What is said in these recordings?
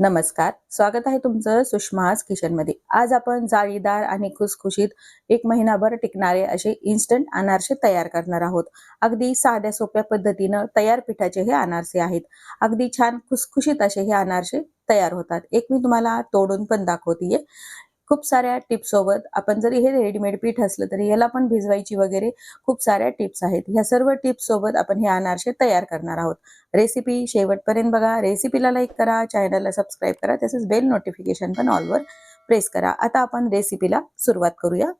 नमस्कार. स्वागत आहे तुमचं सुषमाज किचनमध्ये. आज आपण जाळीदार आणि खुसखुशीत एक महिनाभर टिकणारे असे इन्स्टंट अनारसे तयार करणार आहोत. अगदी साध्या सोप्या पद्धतीनं तयार पिठाचे हे अनारसे आहेत. अगदी छान खुसखुशीत असे हे अनारसे तयार होतात. एक मी तुम्हाला तोडून पण दाखवतीये. खूप साऱ्या टिप्स सोबत आपण जरी हे रेडीमेड पीठ असलं तरी याला पण भिजवायची वगैरे खूप साऱ्या टिप्स आहेत. ह्या सर्व टिप्स सोबत आपण हे अनारसे तयार करणार आहोत. रेसिपी शेवटपर्यंत बघा. रेसिपीला लाईक करा. चॅनलला सबस्क्राईब करा. तसेच बेल नोटिफिकेशन पण ऑलवर प्रेस करा. आता आपण रेसिपीला सुरुवात करूया.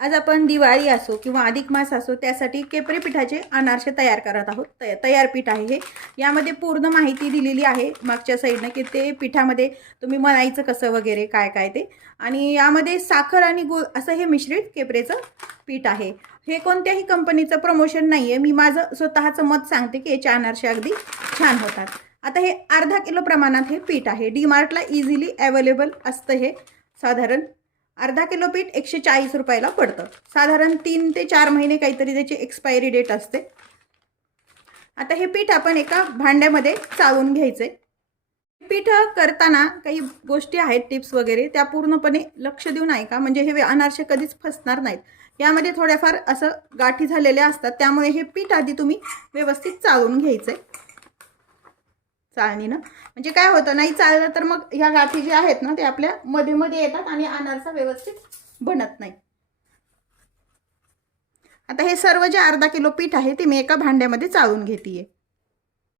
आज आपण दिवाळी असो किंवा अधिक मास असो त्यासाठी केपरे पिठाचे अनारसे तयार करत आहोत. तय तयार पीठ आहे हे. यामध्ये पूर्ण माहिती दिलेली आहे मागच्या साईडनं की ते पिठामध्ये तुम्ही मनायचं कसं वगैरे काय काय ते. आणि यामध्ये साखर आणि गुळ असं हे मिश्रित केपरेचं पीठ आहे. हे कोणत्याही कंपनीचं प्रमोशन नाही आहे मी माझं स्वतःचं मत सांगते की याचे अनारसे अगदी छान होतात. आता हे अर्धा किलो प्रमाणात हे पीठ आहे. डी मार्टला इझिली अवेलेबल असतं हे साधारण. अर्धा किलो पीठ एकशे चाळीस रुपयाला पडतं. साधारण तीन ते चार महिने काहीतरी त्याची एक्सपायरी डेट असते. आता हे पीठ आपण एका भांड्यामध्ये चाळून आहे पीठ करताना काही गोष्टी आहेत टिप्स वगैरे त्या पूर्णपणे लक्ष देऊन ऐका. म्हणजे हे अनारसे कधीच फसणार नाहीत. यामध्ये थोड्याफार असं गाठी झालेल्या असतात. त्यामुळे हे पीठ आधी तुम्ही व्यवस्थित चाळून आहे चाळणीनं. म्हणजे काय होतं नाही चाललं तर मग ह्या गाठी जे आहेत ना ते आपल्या मध्ये मध्ये येतात आणि अनारसा व्यवस्थित बनत नाही. आता हे सर्व जे अर्धा किलो पीठ आहे ते मी एका भांड्यामध्ये चाळून घेते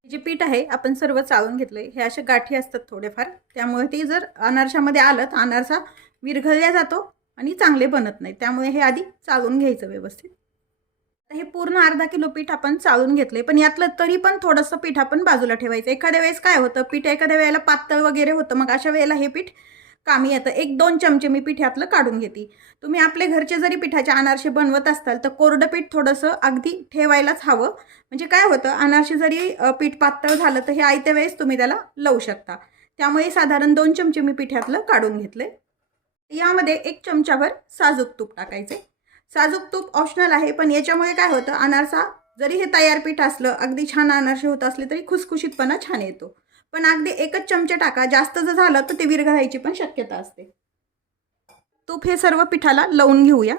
जे पीठ आहे आपण सर्व चाळून घेतलंय. हे अशा गाठी असतात थोडेफार त्यामुळे ते जर अनारशामध्ये आलं तर अनारसा विरघळल्या जातो आणि चांगले बनत नाही. त्यामुळे हे आधी चाळून घ्यायचं व्यवस्थित. हे पूर्ण अर्धा किलो पीठ आपण चाळून घेतले पण यातलं तरी पण थोडंसं पीठ आपण बाजूला ठेवायचं. एखाद्या वेळेस काय होतं पीठ एखाद्या वेळेला पातळ वगैरे होतं मग अशा वेळेला हे पीठ कामी येतं. एक दोन चमचे मी पीठ यातलं काढून घेते. तुम्ही आपले घरचे जरी पिठाचे अनारसे बनवत असाल तर कोरडं पीठ थोडंसं अगदी ठेवायलाच हवं. म्हणजे काय होतं अनारसे जरी पीठ पातळ झालं तर हे आयत्या वेळेस तुम्ही त्याला लावू शकता. त्यामुळे साधारण दोन चमचे मी पिठातलं काढून घेतले यामध्ये एक चमच्यावर साजूक तूप टाकायचे साजूक तूप ऑप्शनल आहे पण याच्यामुळे काय होतं? अनारसा जरी हे तयार पीठ असलं अगदी छान अनारसे होत असले तरी खुसखुशीतपणा छान येतो. पण अगदी एकच चमचे टाका जास्त जर झालं तर ते विरघळायची पण शक्यता असते. तूप हे सर्व पिठाला लावून घेऊया.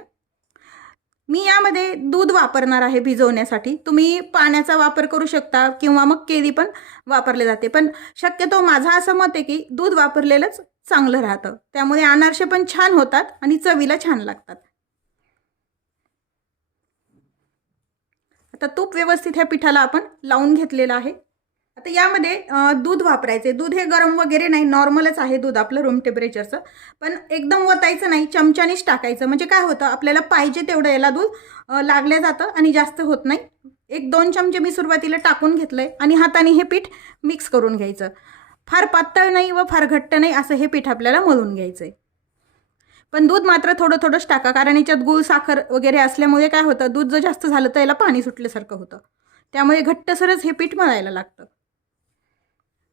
मी यामध्ये दूध वापरणार आहे भिजवण्यासाठी. तुम्ही पाण्याचा वापर करू शकता किंवा मग केळी पण वापरले जाते. पण शक्यतो माझं असं मत आहे की दूध वापरलेलंच चांगलं राहतं. त्यामुळे अनारसे पण छान होतात आणि चवीला छान लागतात. आता तूप व्यवस्थित ह्या पिठाला आपण लावून घेतलेलं आहे. आता यामध्ये दूध वापरायचे दूध हे गरम वगैरे नाही नॉर्मलच आहे दूध आपलं रूम टेम्परेचरचं पण एकदम वतायचं नाही चमच्यानेच टाकायचं. म्हणजे काय होतं आपल्याला पाहिजे तेवढं याला दूध लागलं जातं आणि जास्त होत नाही. एक दोन चमचे मी सुरुवातीला टाकून घेतलं आहे आणि हाताने हे पीठ मिक्स करून घ्यायचं. फार पातळ नाही व फार घट्ट नाही असं हे पीठ आपल्याला मळून घ्यायचं आहे पण दूध मात्र थोडं थोडंच टाका. कारण याच्यात गूळ साखर वगैरे असल्यामुळे काय होतं दूध जर जास्त झालं तर याला पाणी सुटल्यासारखं होतं. त्यामुळे घट्टसरच हे पीठ मळायला लागतं.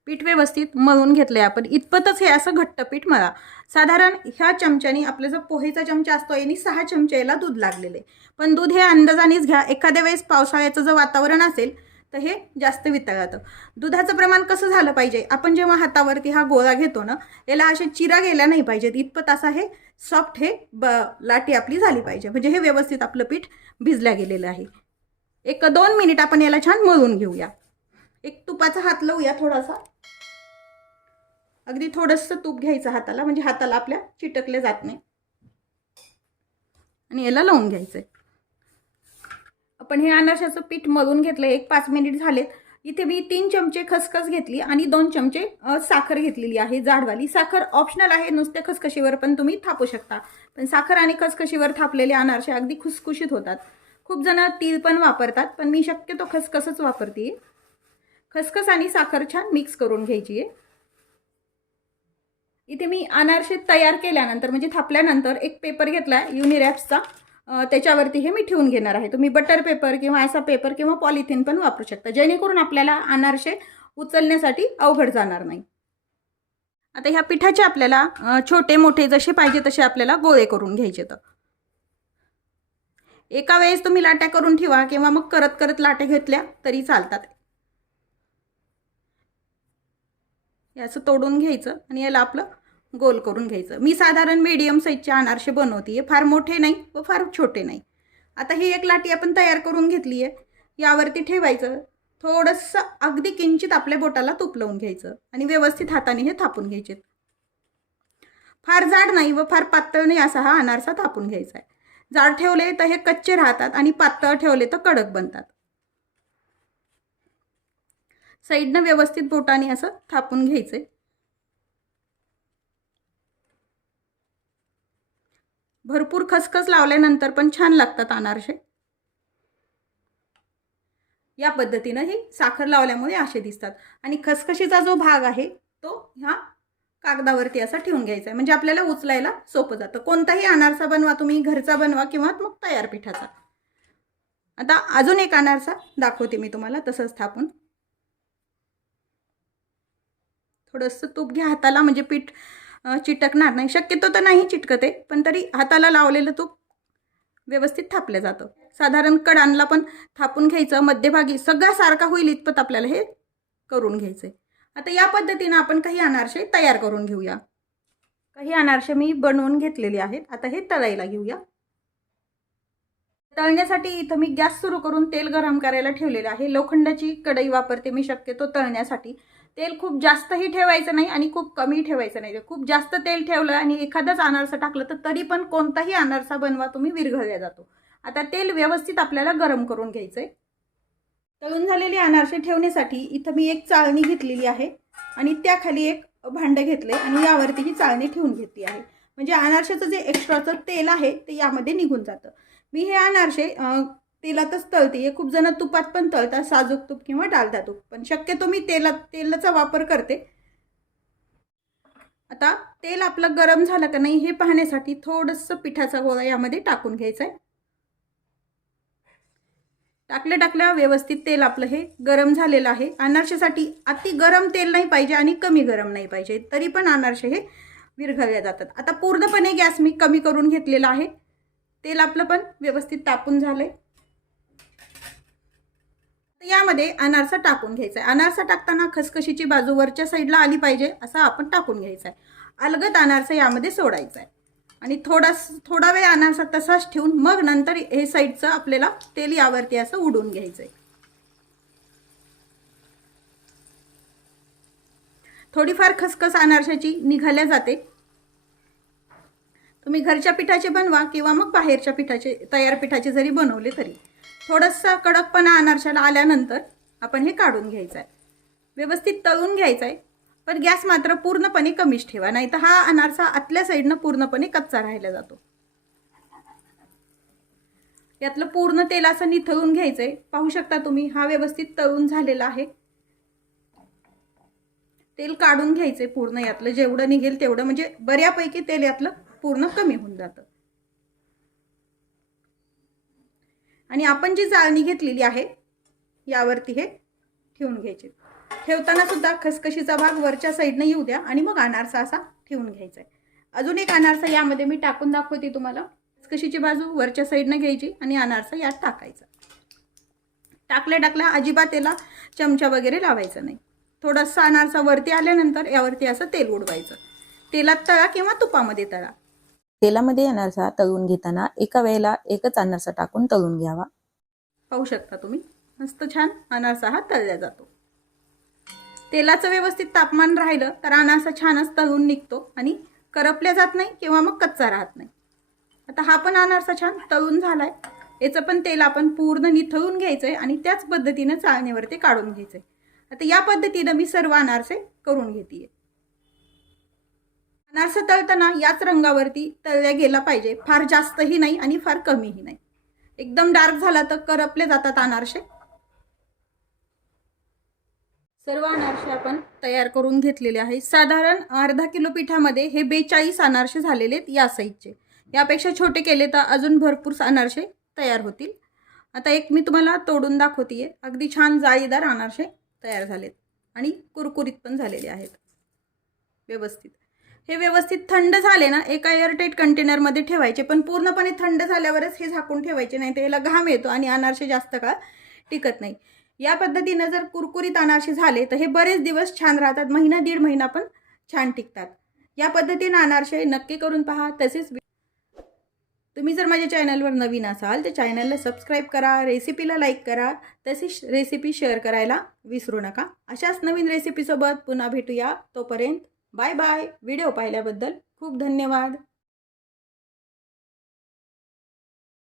पीठ व्यवस्थित मळून घेतलंय आपण. इतपतच हे असं घट्ट पीठ मळा. साधारण ह्या चमच्यानी आपलं जो पोहेचा चमचा असतो याने सहा चमच्याला दूध लागलेले. पण दूध हे अंदाजानेच घ्या. एखाद्या वेळेस पावसाळ्याचं जर वातावरण असेल तर हे जास्त वितळतं. दुधाचं प्रमाण कसं झालं पाहिजे? आपण जेव्हा हातावरती हा गोळा घेतो ना याला असे चिरा गेल्या नाही पाहिजेत. इतपत असा हे सॉफ्ट हे ब लाटी आपली झाली पाहिजे. म्हणजे हे व्यवस्थित आपलं पीठ भिजल्या गेलेलं आहे. एक दोन मिनिट आपण याला छान मळून घेऊया. एक तुपाचा हात लावूया थोडासा. अगदी थोडंसं तूप घ्यायचं हाताला. म्हणजे हाताला आपल्या चिटकले जात नाही. आणि याला लावून घ्यायचं आहे आपण हे अनारशाचं पीठ मळून घेतलं एक पाच मिनिट झालेत. इथे मी तीन चमचे खसखस घेतली आणि दोन चमचे साखर घेतलेली आहे जाडवाली. साखर ऑप्शनल आहे नुसत्या खसखशीवर पण तुम्ही थापू शकता. पण साखर आणि खसखशीवर थापलेले अनारसे अगदी खुसखुशीत होतात. खूप जण तीळ पण वापरतात पण मी शक्यतो खसखसच वापरते. खसखस आणि साखर छान मिक्स करून घ्यायची आहे. इथे मी अनारसे तयार केल्यानंतर म्हणजे थापल्यानंतर एक पेपर घेतला आहे युनिरॅप्सचा त्याच्यावरती हे मी ठेवून घेणार आहे. तुम्ही बटर पेपर किंवा असा पेपर किंवा पॉलिथिन पण वापरू शकता. जेणेकरून आपल्याला अनारसे उचलण्यासाठी अवघड जाणार नाही. आता ह्या पिठाचे आपल्याला छोटे मोठे जसे पाहिजे तसे आपल्याला गोळे करून घ्यायचे तर एका वेळेस तुम्ही लाट्या करून ठेवा किंवा मग करत करत लाट्या घेतल्या तरी चालतात. हे असं तोडून घ्यायचं आणि याला आपलं गोल करून घ्यायचं. मी साधारण मीडियम साईजचे अनारसे बनवते फार मोठे नाही व फार छोटे नाही. आता ही एक लाटी आपण तयार करून घेतली आहे यावरती ठेवायचं. थोडंसं अगदी किंचित आपल्या बोटाला तूप लावून घ्यायचं आणि व्यवस्थित हाताने हे थापून घ्यायचे. फार जाड नाही व फार पातळ नाही असा हा अनारसा थापून घ्यायचा आहे. जाड ठेवले तर हे कच्चे राहतात आणि पातळ ठेवले तर कडक बनतात. साईडनं व्यवस्थित बोटाने असं थापून घ्यायचे भरपूर खसखस लावल्यानंतर पण छान लागतात अनारसे. या पद्धतीनं ही साखर लावल्यामुळे असे दिसतात. आणि खसखशीचा जो भाग आहे तो ह्या कागदावरती असा ठेवून घ्यायचा आहे. म्हणजे आपल्याला उचलायला सोपं जातं. कोणताही अनारसा बनवा तुम्ही घरचा बनवा किंवा मग तयार पिठाचा आता अजून एक अनारसा दाखवते मी तुम्हाला तसंच थापून. थोडंसं तूप घ्या हाताला म्हणजे पीठ चिटकणार नाही. शक्यतो तर नाही चिटकते पण तरी हाताला लावलेलं तूप व्यवस्थित थापलं जातं. साधारण कडांना पण थापून घ्यायचं मध्यभागी सगळा सारखा होईल इतपत आपल्याला हे करून घ्यायचं आता या पद्धतीनं आपण काही अनारसे तयार करून घेऊया. काही अनारसे मी बनवून घेतलेले आहेत. आता हे तळायला घेऊया. तळण्यासाठी इथं मी गॅस सुरू करून तेल गरम करायला ठेवलेलं आहे. लोखंडाची कढई वापरते मी शक्यतो तळण्यासाठी. तेल खूप जास्तही ठेवायचं नाही आणि खूप कमी ठेवायचं नाही. खूप जास्त तेल ठेवलं आणि एखादंच अनारसा टाकलं तर तरी पण कोणताही अनारसा बनवा तुम्ही विरघळल्या जातो. आता तेल व्यवस्थित आपल्याला गरम करून घ्यायचं आहे तळून झालेले अनारसे ठेवण्यासाठी इथं मी एक चाळणी घेतलेली आहे आणि त्याखाली एक भांडं घेतलं आहे आणि यावरती ही चाळणी ठेवून घेतली आहे. म्हणजे अनारशाचं जे एक्स्ट्राचं तेल आहे ते यामध्ये निघून जातं. मी हे अनारसे तेलातच तळते. हे खूप जण तुपात पण तळतात साजूक तूप किंवा डालडा तूप. पण शक्यतो मी तेलात तेलाचा वापर करते. आता तेल आपलं गरम झालं का नाही हे पाहण्यासाठी थोडंसं पिठाचा गोळा यामध्ये टाकून घ्यायचा आहे टाकल्या टाकल्या व्यवस्थित तेल आपलं हे गरम झालेलं आहे. अनारशासाठी अति गरम तेल नाही पाहिजे आणि कमी गरम नाही पाहिजे. तरी पण अनारसे हे विरघळल्या जातात. आता पूर्णपणे गॅस मी कमी करून घेतलेला आहे. तेल आपलं पण व्यवस्थित तापून झालं आहे यामध्ये अनारसा टाकून घ्यायचा आहे. अनारसा टाकताना खसखशीची बाजू वरच्या साईडला आली पाहिजे असं आपण टाकून घ्यायचा आहे. अलगद अनारसा यामध्ये सोडायचा आहे. आणि थोडा थोडा वेळ अनारसा तसाच ठेवून मग नंतर हे साईडचं आपल्याला तेल यावरती असं उडून घ्यायचं आहे. थोडीफार खसखस अनारशाची निघाल्या जाते. तुम्ही घरच्या पिठाचे बनवा किंवा मग बाहेरच्या पिठाचे तयार पिठाचे जरी बनवले तरी. थोडंसं कडकपणा अनारशाला आल्यानंतर आपण हे काढून घ्यायचं आहे व्यवस्थित तळून घ्यायचं आहे पण गॅस मात्र पूर्णपणे कमीच ठेवा नाही तर हा अनारसा आतल्या साईडनं पूर्णपणे कच्चा राहिला जातो. यातलं पूर्ण तेल असं निथळून घ्यायचं आहे पाहू शकता तुम्ही हा व्यवस्थित तळून झालेला आहे. तेल काढून घ्यायचं आहे पूर्ण यातलं जेवढं निघेल तेवढं म्हणजे बऱ्यापैकी तेल यातलं पूर्ण कमी होऊन जातं. आणि आपण जी चाळणी घेतलेली आहे यावरती हे ठेवून घ्यायचे. ठेवताना सुद्धा खसखशीचा भाग वरच्या साईडनं येऊ द्या आणि मग अनारसा असा ठेवून घ्यायचा आहे. अजून एक अनारसा यामध्ये मी टाकून दाखवते तुम्हाला. खसखशीची बाजू वरच्या साईडनं घ्यायची आणि अनारसा यात टाकायचा. टाकल्या टाकल्या अजिबात याला चमचा वगैरे लावायचा नाही. थोडासा अनारसा वरती आल्यानंतर यावरती असं तेल उडवायचं. तेलात तळा किंवा तुपामध्ये तळा. तेलामध्ये अनारसा तळून घेताना एका वेळेला एकच अनारसा टाकून तळून घ्यावा. पाहू शकता तुम्ही. मस्त छान अनारसा हा तळला जातो. तेलाचं व्यवस्थित तापमान राहिलं तर अनारसा छानच तळून निघतो आणि करपल्या जात नाही किंवा मग कच्चा राहत नाही. आता हा पण अनारसा छान तळून झालाय. याचं पण तेल आपण पूर्ण निथळून घ्यायचंय आणि त्याच पद्धतीनं चाळणीवरती काढून घ्यायचंय. आता या पद्धतीनं मी सर्व अनारसे करून घेते नारसा तळताना याच रंगावरती तळल्या गेला पाहिजे. फार जास्तही नाही आणि फार कमीही नाही. एकदम डार्क झाला तर करपले जातात अनारसे. सर्व अनारसे आपण तयार करून घेतलेले आहे साधारण अर्धा किलो पिठामध्ये हे बेचाळीस अनारसे झालेले आहेत या साईजचे. यापेक्षा छोटे केले तर अजून भरपूर अनारसे तयार होतील. आता एक मी तुम्हाला तोडून दाखवते अगदी छान जाळीदार अनारसे तयार झालेत आणि कुरकुरीत पण झालेले आहेत. व्यवस्थित. हे व्यवस्थित थंड झाले ना एका एअरटाईट कंटेनरमध्ये ठेवायचे. पण पूर्णपणे थंड झाल्यावरच हे झाकून ठेवायचे नाही तर याला घाम येतो आणि अनारसे जास्त काळ टिकत नाही. या पद्धतीनं जर कुरकुरीत अनारसे झाले तर हे बरेच दिवस छान राहतात. महिना दीड महिना पण छान टिकतात. या पद्धतीनं अनारसे नक्की करून पहा. तसेच तुम्ही जर माझ्या चॅनलवर नवीन असाल तर चॅनलला सबस्क्राईब करा रेसिपीला लाईक करा. तसेच रेसिपी शेअर करायला विसरू नका. अशाच नवीन रेसिपीसोबत पुन्हा भेटूया. तोपर्यंत बाय बाय. व्हिडिओ पाहिल्याबद्दल खूप धन्यवाद.